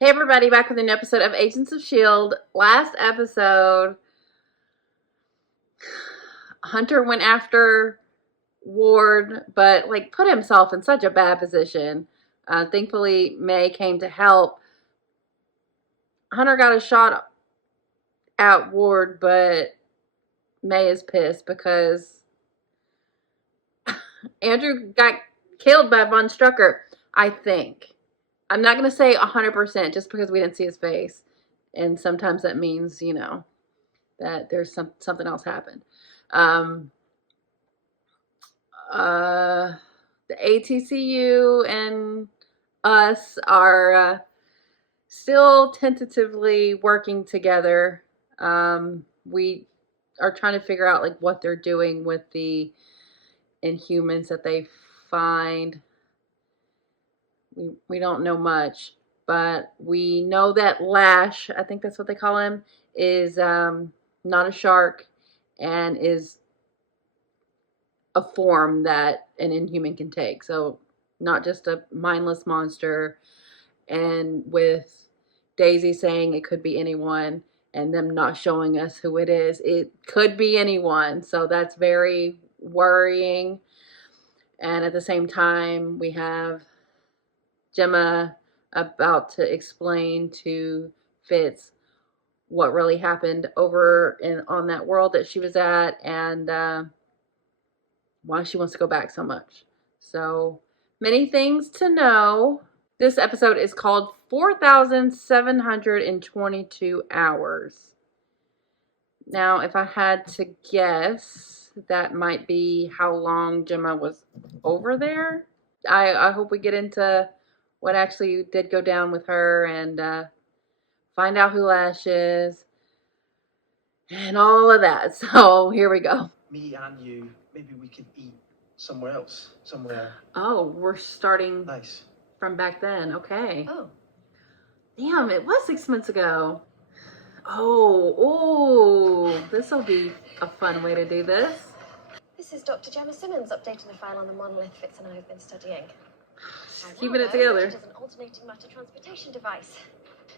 Hey everybody, back with an episode of Agents of S.H.I.E.L.D. Last episode, Hunter went after Ward, but put himself in such a bad position. Thankfully, May came to help. Hunter got a shot at Ward, but May is pissed because Andrew got killed by Von Strucker, I think. I'm not going to say 100% just because we didn't see his face. And sometimes that means, that there's something else happened. Um, the ATCU and us are still tentatively working together. We are trying to figure out what they're doing with the Inhumans that they find. We don't know much, but we know that Lash, I think that's what they call him, is not a shark and is a form that an Inhuman can take. So not just a mindless monster. And with Daisy saying it could be anyone and them not showing us who it is, it could be anyone. So that's very worrying. And at the same time, we have Gemma about to explain to Fitz what really happened over on that world that she was at, and why she wants to go back so much. So many things to know. This episode is called 4,722 Hours. Now, if I had to guess, that might be how long Gemma was over there. I hope we get into what actually did go down with her and find out who Lash is and all of that. So here we go. Me and you, maybe we could eat somewhere else, somewhere. Oh, we're starting Nice. from back then. Okay. Oh. Damn, it was 6 months ago. Oh, this will be a fun way to do this. This is Dr. Gemma Simmons updating the file on the monolith Fitz and I have been studying. Keeping it together. It is an alternating matter transportation device.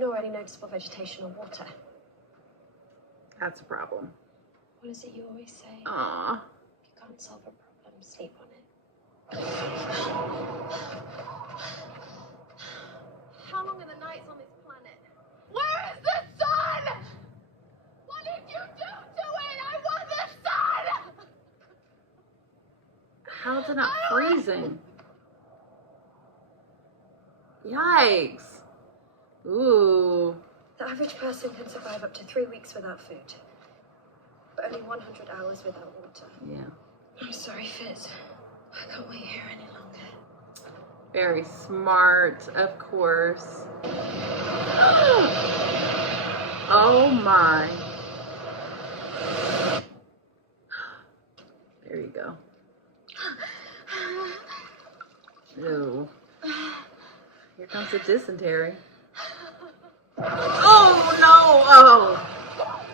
Nor any noticeable vegetation or water. That's a problem. What is it you always say? Aww. If you can't solve a problem, sleep on it. How long are the nights on this planet? Where is the sun? What did you do to it? I want the sun! How's it not freezing? Yikes. Ooh. The average person can survive up to 3 weeks without food. But only 100 hours without water. Yeah. I'm sorry, Fitz. I can't wait here any longer. Very smart, of course. Oh my. There you go. Ew. Here comes the dysentery. Oh no! Oh!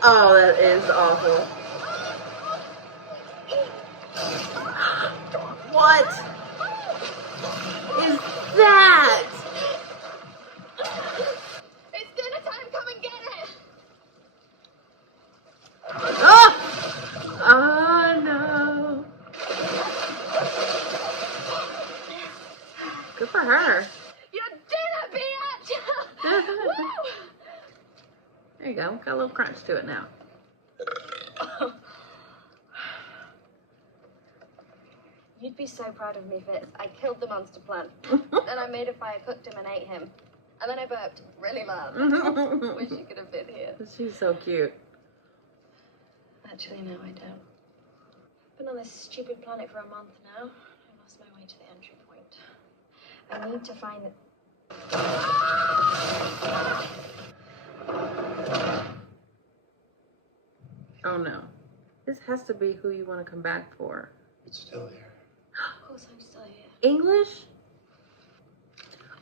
Oh, that is awful. What is that? It's dinner time, come and get it! Oh! Oh no. Good for her. Your dinner, bitch! There you go. Got a little crunch to it now. You'd be so proud of me, Fitz. I killed the monster plant. Then I made a fire, cooked him, and ate him. And then I burped really loud. Wish you could have been here. She's so cute. Actually, no, I don't. I've been on this stupid planet for a month now. I lost my way to the entry point. I need to find the... Oh no. This has to be who you want to come back for. It's still here. Of course I'm still here. English?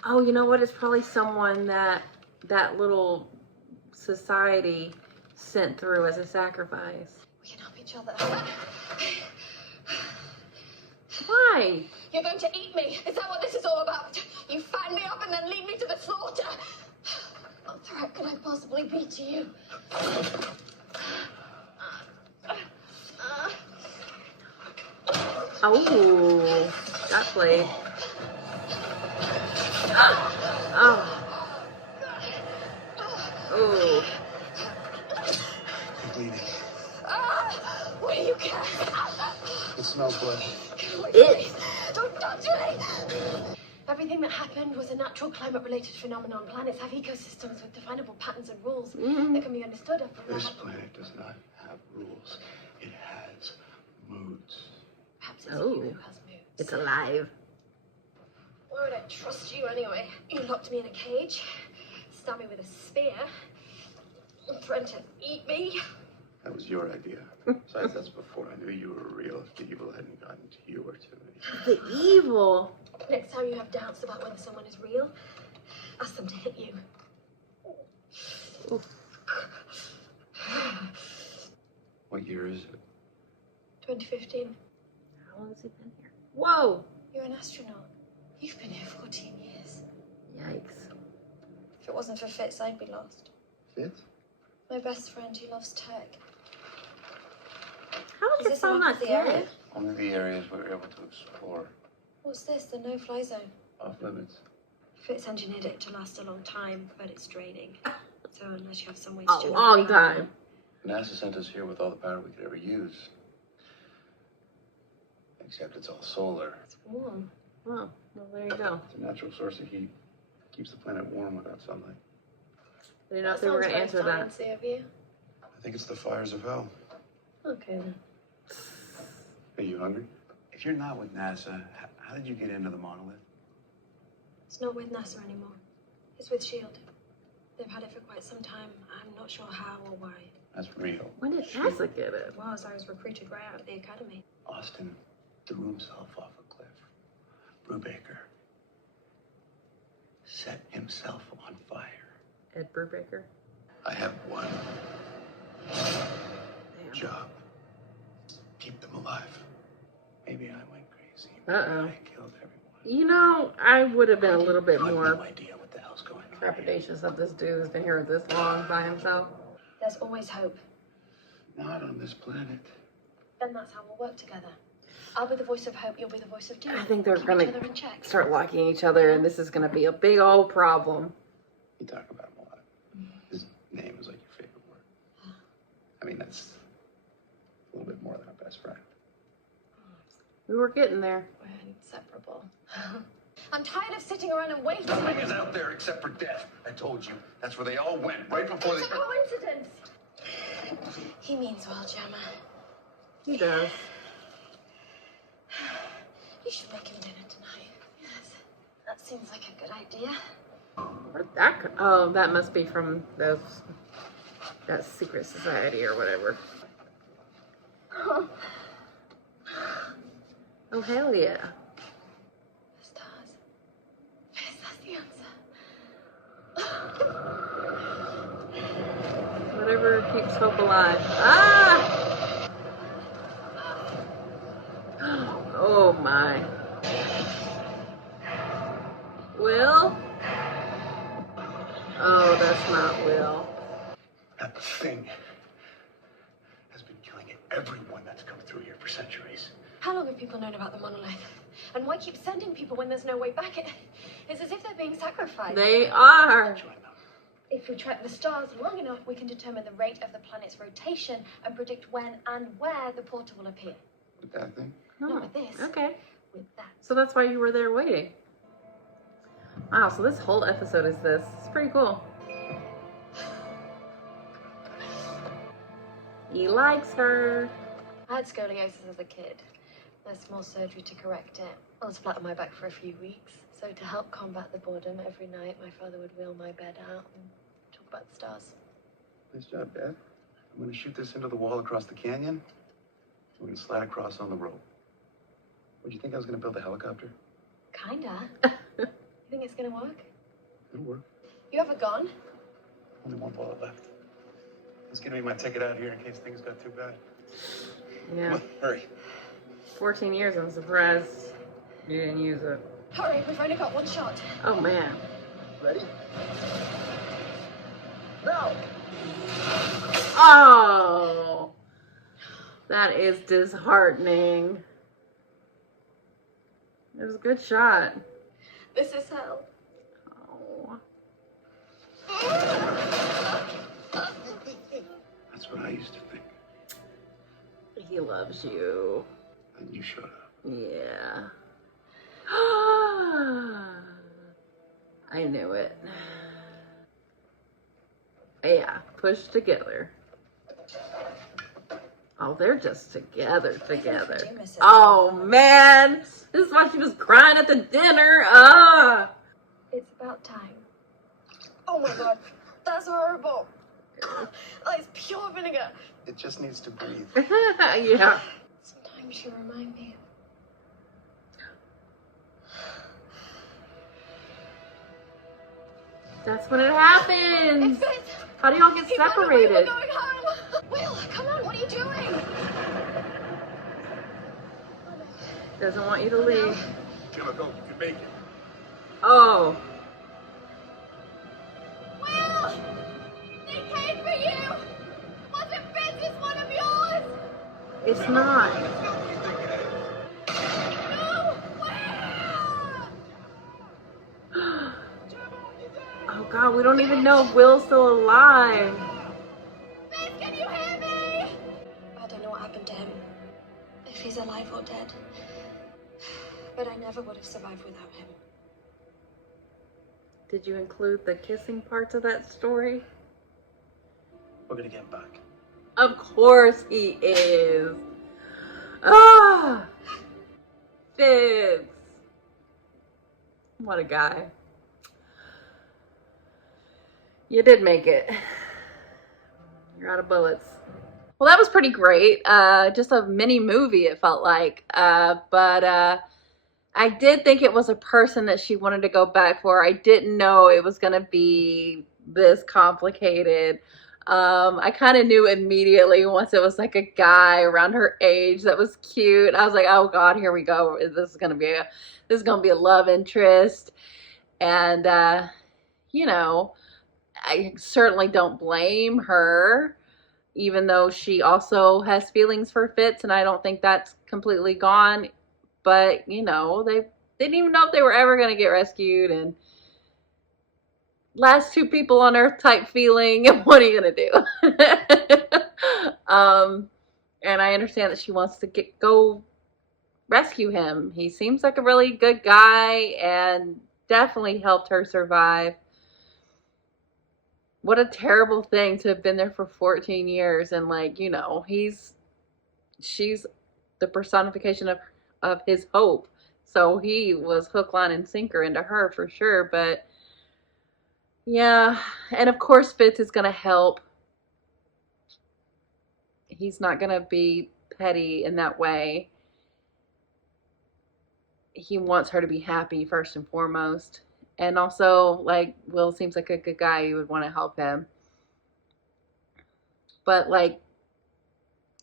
Oh, you know what? It's probably someone that little society sent through as a sacrifice. We can help each other. Why? You're going to eat me. Is that what this is all about? You fan me up and then lead me to the slaughter. Leave me to you. Oh, got played. Oh. Oh. You're bleeding. What do you care? It smells blood. It. Don't touch me! Everything that happened was a natural climate-related phenomenon. Planets have ecosystems with definable patterns and rules that can be understood. This planet does not have rules. It has moods. Perhaps it's you who has moods. It's alive. Why would I trust you anyway? You locked me in a cage, stabbed me with a spear, threatened to eat me. That was your idea. Besides, that's before I knew you were real. If the evil hadn't gotten to you or to me. The evil. Next time you have doubts about whether someone is real, ask them to hit you. Oof. What year is it? 2015. How long has he been here? Whoa. You're an astronaut. You've been here 14 years. Yikes. If it wasn't for Fitz, I'd be lost. Fitz? My best friend who loves tech. How is your phone not dead? Only the areas we're able to explore. What's this? The no-fly zone. Off limits. Fitz engineered it to last a long time, but it's draining. So unless you have some way A to long time. NASA sent us here with all the power we could ever use. Except it's all solar. It's warm. Oh, well, there you go. It's a natural source of heat. Keeps the planet warm without sunlight. I didn't know if they were going to answer that. Sciencey of you. I think it's the fires of hell. Okay then. Are you hungry? If you're not with NASA, how did you get into the monolith? It's not with NASA anymore. It's with S.H.I.E.L.D. They've had it for quite some time. I'm not sure how or why. That's real. When did NASA get it? It was. I was recruited right out of the academy. Austin threw himself off a cliff. Brubaker set himself on fire. Ed Brubaker. I have one Damn. job. Keep them alive. Maybe I went crazy. Uh-oh. I killed everyone. You know, I would have been a little bit I have more no idea what the hell's going on. trepidatious of this dude who's been here this long by himself. There's always hope. Not on this planet. Then that's how we'll work together. I'll be the voice of hope. You'll be the voice of doom. I think they're Keep going each other to in check. start liking each other, and this is going to be a big old problem. You talk about him a lot. His name is like your favorite word. I mean, that's a little bit more than a best friend. We were getting there. We're inseparable. I'm tired of sitting around and waiting. Nothing is out there except for death. I told you. That's where they all went, right before they... It's a coincidence. He means well, Gemma. He does. You should make him dinner tonight. Yes. That seems like a good idea. Where'd that come? Oh, that must be from that secret society or whatever. Oh, hell yeah. The stars. Yes, that's the answer. Whatever keeps hope alive. Ah! Oh my. Will? Oh, that's not Will. That thing has been killing everyone that's come through here for centuries. How long have people known about the monolith? And why keep sending people when there's no way back? It's as if they're being sacrificed. They are. Join them. If we track the stars long enough, we can determine the rate of the planet's rotation and predict when and where the portal will appear. With that thing? Not with this. Okay. With that. So that's why you were there waiting. Wow, so this whole episode is this. It's pretty cool. He likes her. I had scoliosis as a kid. There's small surgery to correct it. I was flat on my back for a few weeks. So to help combat the boredom, every night my father would wheel my bed out and talk about the stars. Nice job, Dad. I'm going to shoot this into the wall across the canyon. We're going to slide across on the rope. What, do you think I was going to build a helicopter? Kinda. You think it's gonna work? It'll work. You have a gun? Only one bullet left. It's giving me my ticket out here in case things got too bad. Yeah. Come on, hurry. 14 years, I'm surprised you didn't use it. Hurry, we've only got one shot. Oh man. Ready? Now! Oh, that is disheartening. It was a good shot. This is hell. Oh. That's what I used to think. He loves you. And you showed up. Yeah. I knew it. Yeah, pushed together. Oh, they're just together. Oh, man. This is why she was crying at the dinner. Ah. It's about time. Oh my god, that's horrible. That is pure vinegar. It just needs to breathe. Yeah. Sometimes you remind me of... That's when it happens. It's Fitz. How do y'all get He ran away. We're separated? going home. Will, come on, what are you doing? Doesn't want you to leave. Gemma, go. You can make it. Oh. Will! They came for you! Wasn't Fitz one of yours? It's not. That's not what you think it is. No! Will! Oh, God, we don't even know if Will's still alive. Fitz, can you hear me? I don't know what happened to him. If he's alive or dead. But I never would have survived without him. Did you include the kissing parts of that story? We're gonna get him back. Of course he is. Ah, Fitz. What a guy. You did make it. You're out of bullets. Well, that was pretty great. Just a mini movie, it felt like. But I did think it was a person that she wanted to go back for. I didn't know it was going to be this complicated. I kind of knew immediately once it was like a guy around her age that was cute. I was like, oh God, here we go. This is going to be a love interest. And, you know, I certainly don't blame her, even though she also has feelings for Fitz, and I don't think that's completely gone. But, you know, they didn't even know if they were ever going to get rescued, and last two people on Earth type feeling, what are you going to do? And I understand that she wants to go rescue him. He seems like a really good guy and definitely helped her survive. What a terrible thing to have been there for 14 years, and like, you know, she's the personification of his hope. So he was hook, line, and sinker into her for sure. But yeah, and of course Fitz is gonna help. He's not gonna be petty in that way. He wants her to be happy first and foremost. And also, like, Will seems like a good guy. You would want to help him. But like,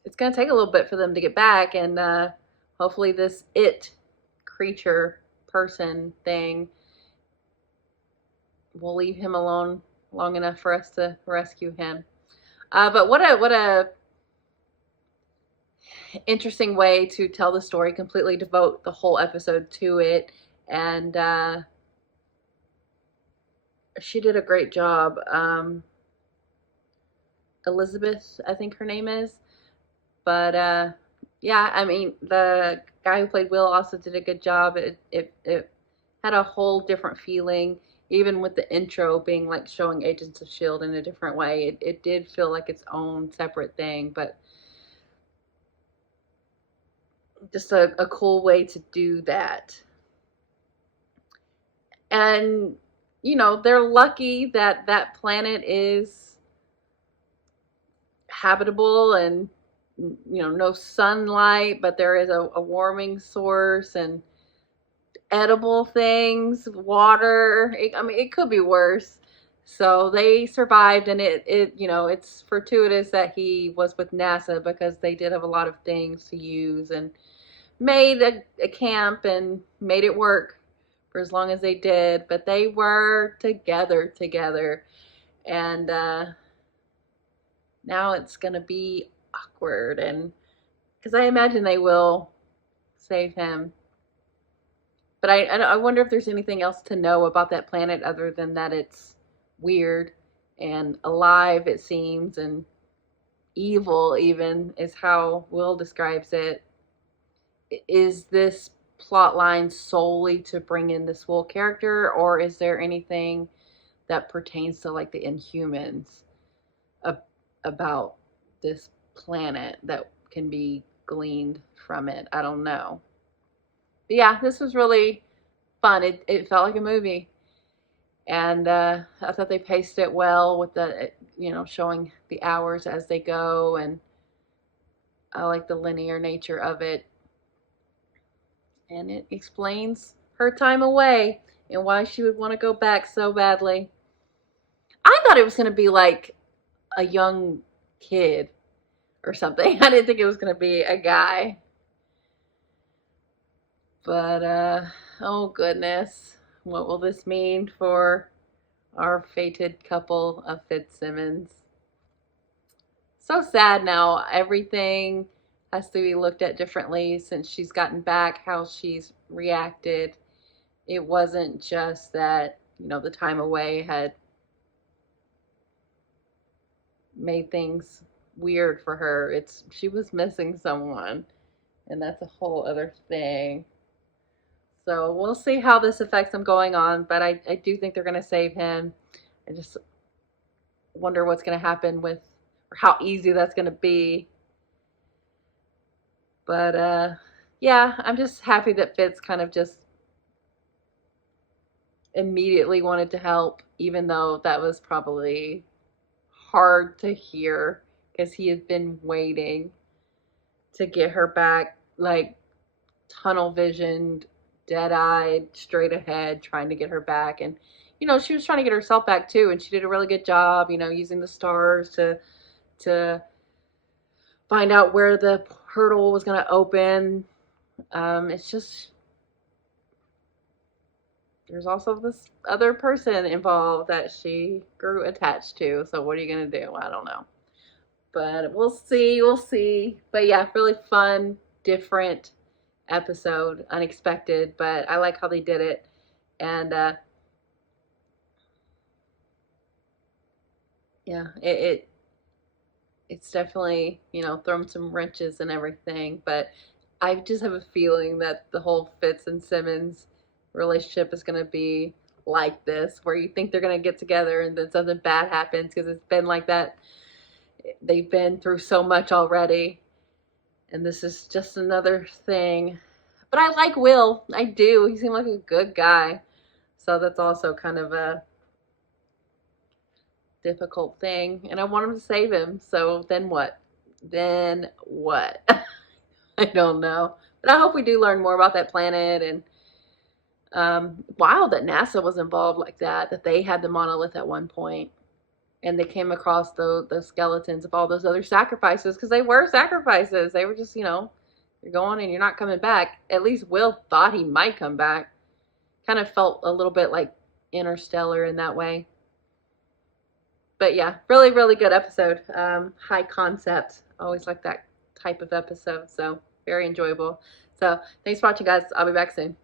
it's gonna take a little bit for them to get back, and hopefully this creature person thing will leave him alone long enough for us to rescue him. But what a interesting way to tell the story. Completely devote the whole episode to it, and she did a great job. Elizabeth, I think her name is. But yeah, I mean, the guy who played Will also did a good job. It had a whole different feeling, even with the intro being like showing Agents of S.H.I.E.L.D. in a different way. It did feel like its own separate thing, but just a cool way to do that. And, you know, they're lucky that that planet is habitable and, you know, no sunlight, but there is a warming source and edible things, water. I mean, it could be worse. So they survived, and you know, it's fortuitous that he was with NASA because they did have a lot of things to use and made a camp and made it work for as long as they did. But they were together, and now it's going to be awkward. And because I imagine they will save him. But I wonder if there's anything else to know about that planet other than that it's weird and alive, it seems, and evil, even, is how Will describes it. Is this plot line solely to bring in this Will character, or is there anything that pertains to like the Inhumans about this planet that can be gleaned from it? I don't know. But yeah, this was really fun. It felt like a movie. And I thought they paced it well with the, showing the hours as they go, and I like the linear nature of it. And it explains her time away and why she would want to go back so badly. I thought it was going to be like a young kid or something. I didn't think it was going to be a guy. But, oh goodness, what will this mean for our fated couple of Fitzsimmons? So sad now. Everything has to be looked at differently since she's gotten back, how she's reacted. It wasn't just that, the time away had made things weird for her. She was missing someone, and that's a whole other thing. So we'll see how this affects him going on, but I do think they're going to save him. I just wonder what's going to happen with, or how easy that's going to be. But yeah, I'm just happy that Fitz kind of just immediately wanted to help, even though that was probably hard to hear because he had been waiting to get her back, like tunnel visioned, dead eyed, straight ahead, trying to get her back. And, she was trying to get herself back too, and she did a really good job, using the stars to find out where the portal was going to open. It's just, there's also this other person involved that she grew attached to. So what are you going to do? I don't know. But we'll see. We'll see. But yeah, really fun, different episode, unexpected. But I like how they did it. And yeah, it's definitely, thrown some wrenches and everything. But I just have a feeling that the whole Fitz and Simmons relationship is going to be like this, where you think they're going to get together and then something bad happens, because it's been like that. They've been through so much already, and this is just another thing. But I like Will. I do. He seemed like a good guy. So that's also kind of a difficult thing. And I want him to save him. So then what? Then what? I don't know. But I hope we do learn more about that planet. And wild that NASA was involved like that, that they had the monolith at one point. And they came across the skeletons of all those other sacrifices, because they were sacrifices. They were just, you're going and you're not coming back. At least Will thought he might come back. Kind of felt a little bit like Interstellar in that way. But yeah, really, really good episode. High concept. Always like that type of episode. So very enjoyable. So thanks for watching, guys. I'll be back soon.